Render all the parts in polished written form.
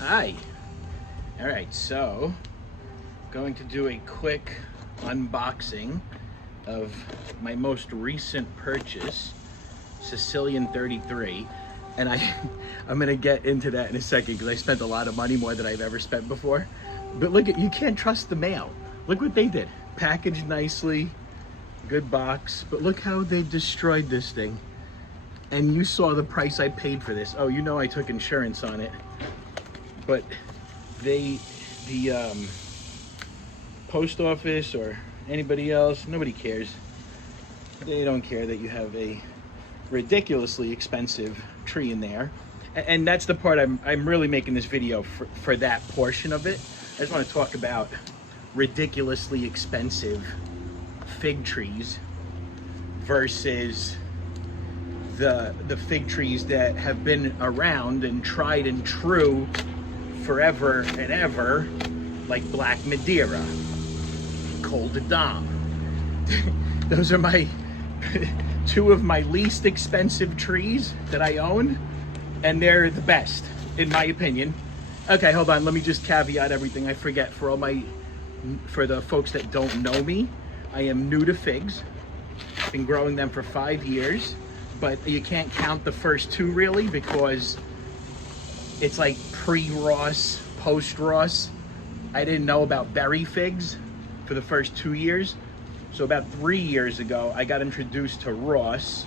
Hi. All right, so going to do a quick unboxing of my most recent purchase, Sicilian 33. And I'm gonna get into that in a second because I spent a lot of money, more than I've ever spent before. But look at, you can't trust the mail. Look what they did. Packaged nicely, good box, but look how they destroyed this thing. And you saw the price I paid for this. Oh, you know I took insurance on it. But the post office or anybody else, nobody cares. They don't care that you have a ridiculously expensive tree in there. And that's the part I'm really making this video for that portion of it. I just want to talk about ridiculously expensive fig trees versus the fig trees that have been around and tried and true forever and ever, like Black Madeira, Col de Dame. Those are my two of my least expensive trees that I own, and they're the best in my opinion. Okay, hold on, let me just caveat everything. I forget, for the folks that don't know me, I am new to figs. I've been growing them for 5 years, but you can't count the first two really because it's like pre-Ross, post-Ross. I didn't know about berry figs for the first 2 years. So about 3 years ago, I got introduced to Ross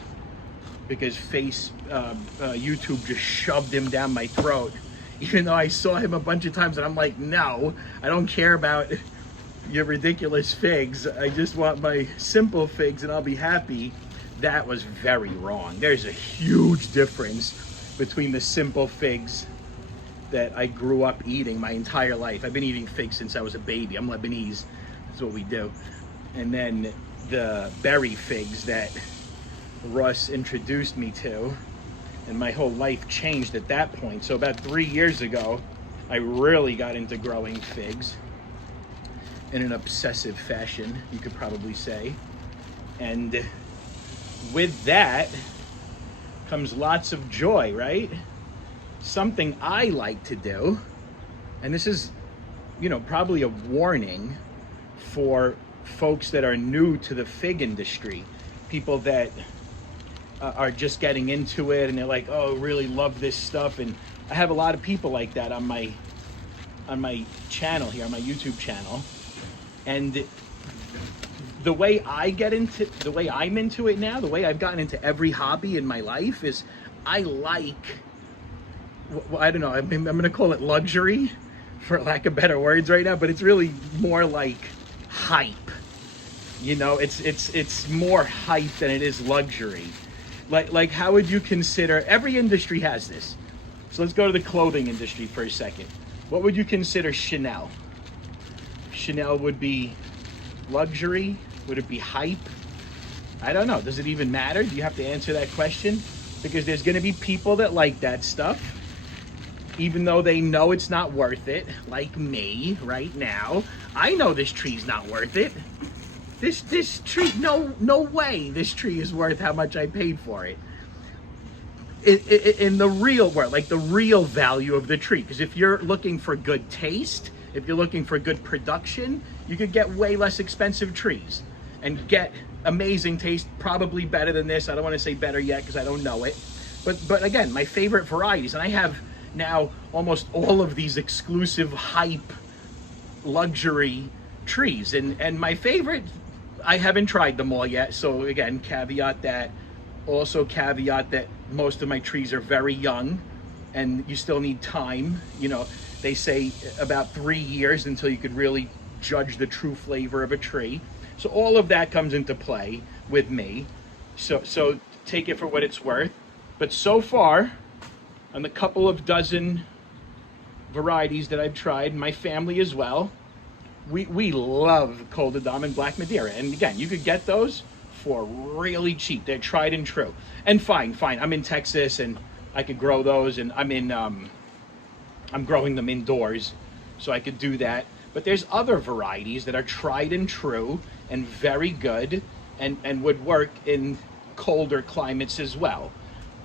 because YouTube just shoved him down my throat. Even though I saw him a bunch of times and I'm like, no, I don't care about your ridiculous figs. I just want my simple figs and I'll be happy. That was very wrong. There's a huge difference between the simple figs that I grew up eating my entire life. I've been eating figs since I was a baby. I'm Lebanese, that's what we do. And then the berry figs that Russ introduced me to, and my whole life changed at that point. So about 3 years ago, I really got into growing figs in an obsessive fashion, you could probably say. And with that comes lots of joy, right? Something I like to do, and this is, probably a warning for folks that are new to the fig industry, people that are just getting into it and they're like, oh, really love this stuff. And I have a lot of people like that on my channel here, on my YouTube channel. And the way I'm into it now, the way I've gotten into every hobby in my life is I like, I don't know, I'm gonna call it luxury for lack of better words right now, but it's really more like hype. It's more hype than it is luxury. Like how would you consider, every industry has this. So let's go to the clothing industry for a second. What would you consider Chanel? Chanel would be luxury? Would it be hype? I don't know. Does it even matter? Do you have to answer that question? Because there's going to be people that like that stuff, even though they know it's not worth it, like me right now. I know this tree's not worth it. This tree, no way this tree is worth how much I paid for it. In the real world, like the real value of the tree. Because if you're looking for good taste, if you're looking for good production, you could get way less expensive trees and get amazing taste, probably better than this. I don't want to say better yet because I don't know it. But again, my favorite varieties, and I have now almost all of these exclusive hype luxury trees. And my favorite, I haven't tried them all yet. So again, caveat that. Also caveat that most of my trees are very young and you still need time. They say about 3 years until you could really judge the true flavor of a tree. So all of that comes into play with me. So take it for what it's worth. But so far, on the couple of dozen varieties that I've tried, my family as well, we love Col de Dame and Black Madeira. And again, you could get those for really cheap. They're tried and true. And fine. I'm in Texas and I could grow those, and I'm growing them indoors, so I could do that. But there's other varieties that are tried and true and very good and would work in colder climates as well.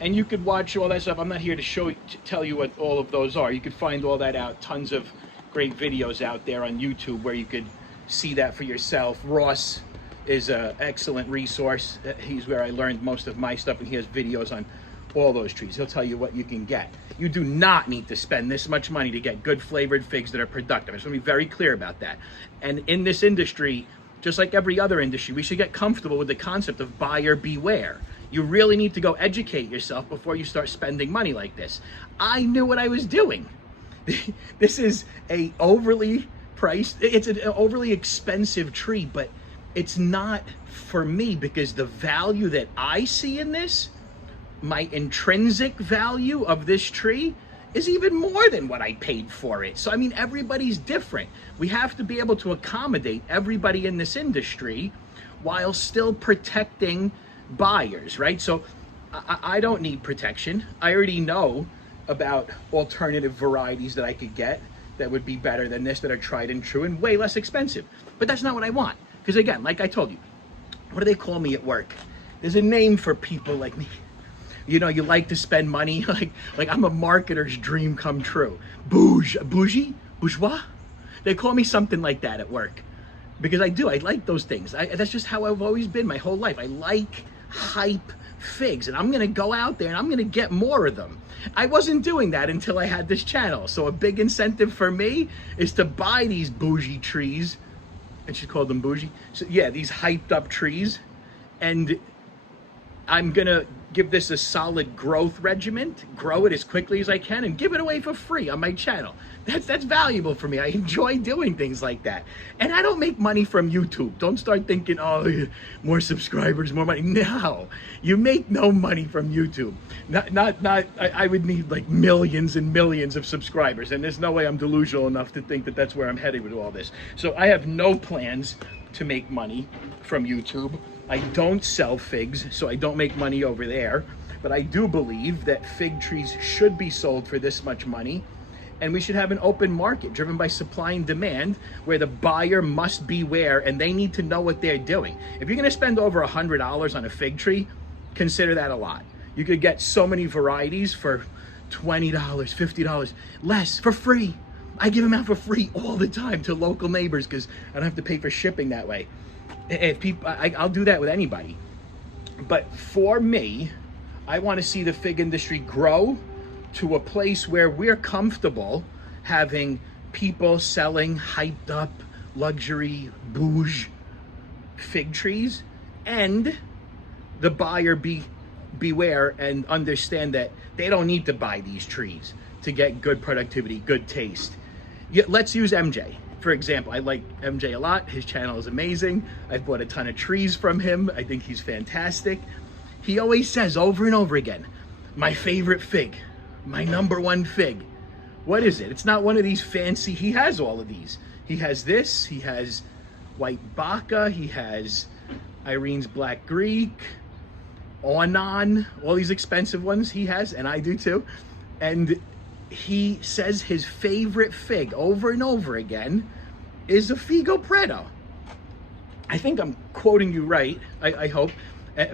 And you could watch all that stuff. I'm not here to tell you what all of those are. You could find all that out. Tons of great videos out there on YouTube where you could see that for yourself. Ross is an excellent resource. He's where I learned most of my stuff, and he has videos on all those trees. He'll tell you what you can get. You do not need to spend this much money to get good flavored figs that are productive. I just want to be very clear about that. And in this industry, just like every other industry, we should get comfortable with the concept of buyer beware. You really need to go educate yourself before you start spending money like this. I knew what I was doing. This is a overly priced, it's an overly expensive tree, but it's not for me because the value that I see in this, my intrinsic value of this tree, is even more than what I paid for it. So, I mean, everybody's different. We have to be able to accommodate everybody in this industry while still protecting buyers, right? So I don't need protection. I already know about alternative varieties that I could get that would be better than this, that are tried and true and way less expensive. But that's not what I want. Because again, like I told you, what do they call me at work? There's a name for people like me. You know, you like to spend money, like I'm a marketer's dream come true. Boujy? Bourgeois? They call me something like that at work. Because I do, I like those things. That's just how I've always been my whole life. I like hype figs, and I'm gonna go out there and I'm gonna get more of them. I wasn't doing that until I had this channel. So a big incentive for me is to buy these bougie trees, and she called them bougie. So yeah, these hyped up trees, and I'm gonna give this a solid growth regimen, grow it as quickly as I can, and give it away for free on my channel. That's valuable for me. I enjoy doing things like that. And I don't make money from YouTube. Don't start thinking, oh, more subscribers, more money. No, you make no money from YouTube. I would need like millions and millions of subscribers, and there's no way I'm delusional enough to think that that's where I'm headed with all this. So I have no plans to make money from YouTube. I don't sell figs, so I don't make money over there. But I do believe that fig trees should be sold for this much money, and we should have an open market driven by supply and demand, where the buyer must beware and they need to know what they're doing. If you're gonna spend over $100 on a fig tree, consider that a lot. You could get so many varieties for $20, $50, less, for free. I give them out for free all the time to local neighbors because I don't have to pay for shipping that way. If people, I'll do that with anybody. But for me, I want to see the fig industry grow to a place where we're comfortable having people selling hyped up luxury bouge fig trees, and the buyer beware and understand that they don't need to buy these trees to get good productivity, good taste. Let's use MJ. For example, I like MJ a lot. His channel is amazing. I've bought a ton of trees from him. I think he's fantastic. He always says over and over again, my favorite fig, my #1 fig. What is it? It's not one of these fancy, he has all of these. He has this, he has white Baca, he has Irene's Black Greek, Onan, all these expensive ones he has, and I do too. And he says his favorite fig over and over again is a Figo Preto. I think I'm quoting you right, I hope.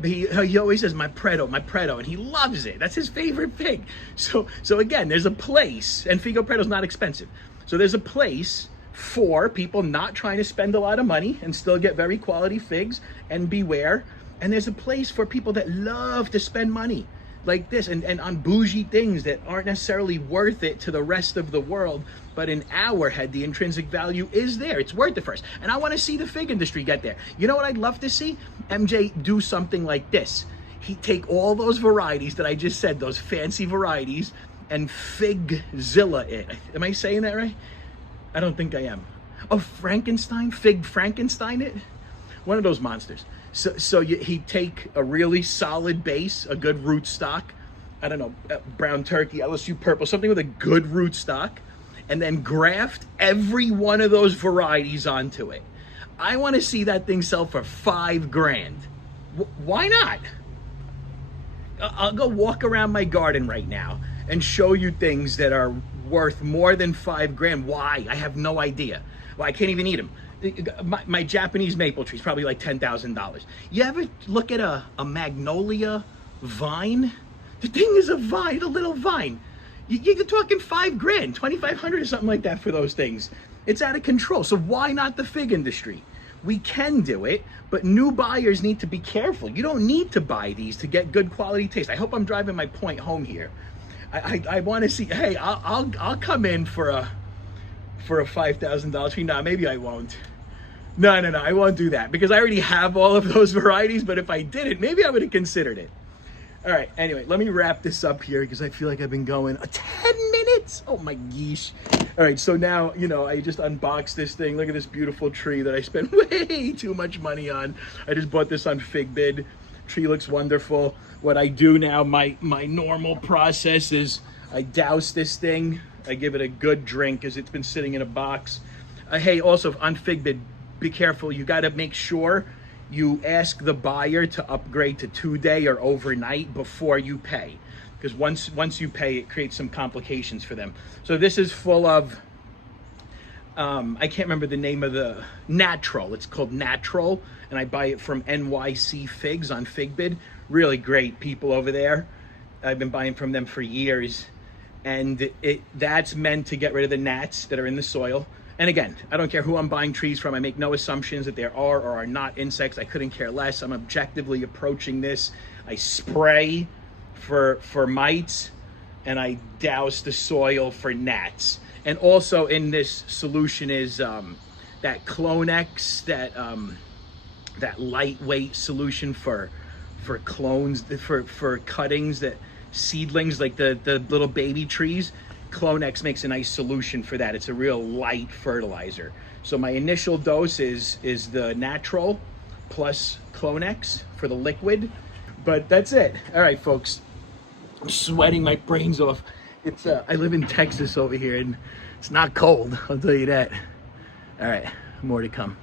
He always says my Preto, and he loves it. That's his favorite fig. So again, there's a place, and Figo Preto's not expensive. So there's a place for people not trying to spend a lot of money and still get very quality figs and beware. And there's a place for people that love to spend money like this and on bougie things that aren't necessarily worth it to the rest of the world, but in our head the intrinsic value is there. It's worth it for us, and I want to see the fig industry get there. You know what I'd love to see? MJ do something like this. He take all those varieties that I just said, those fancy varieties, and Figzilla it. Am I saying that right? I don't think I am. Oh, Frankenstein? Fig Frankenstein it? One of those monsters. So he'd take a really solid base, a good root stock, I don't know, brown turkey, LSU purple, something with a good root stock, and then graft every one of those varieties onto it. I want to see that thing sell for $5 grand. Why not? I'll go walk around my garden right now and show you things that are worth more than $5 grand. Why? I have no idea. Well, I can't even eat them. My Japanese maple tree is probably like $10,000. You ever look at a magnolia vine? The thing is a vine, a little vine. You're talking $5,000, 2,500 or something like that for those things. It's out of control. So why not the fig industry? We can do it, but new buyers need to be careful. You don't need to buy these to get good quality taste. I hope I'm driving my point home here. I want to see. Hey, I'll come in for a $5,000 tree. Nah, maybe I won't. No, I won't do that because I already have all of those varieties. But if I didn't, maybe I would have considered it. All right, anyway, let me wrap this up here because I feel like I've been going 10 minutes. Oh my geesh. All right, so now, I just unboxed this thing. Look at this beautiful tree that I spent way too much money on. I just bought this on FigBid. Tree looks wonderful. What I do now, my normal process is I douse this thing. I give it a good drink because it's been sitting in a box. Hey, also on FigBid, be careful. You got to make sure you ask the buyer to upgrade to 2-day or overnight before you pay, because once you pay, it creates some complications for them. So this is full of I can't remember the name of the natural. It's called Natural, and I buy it from NYC Figs on FigBid. Really great people over there. I've been buying from them for years, and that's meant to get rid of the gnats that are in the soil. And again, I don't care who I'm buying trees from. I make no assumptions that there are or are not insects. I couldn't care less. I'm objectively approaching this. I spray for mites, and I douse the soil for gnats. And also in this solution is that Clonex, that lightweight solution for clones, for cuttings, that seedlings, like the little baby trees. Clonex makes a nice solution for that. It's a real light fertilizer. So my initial dose is the Natural plus Clonex for the liquid, but that's it. All right, folks, I'm sweating my brains off. It's I live in Texas over here, and it's not cold, I'll tell you that. All right, more to come.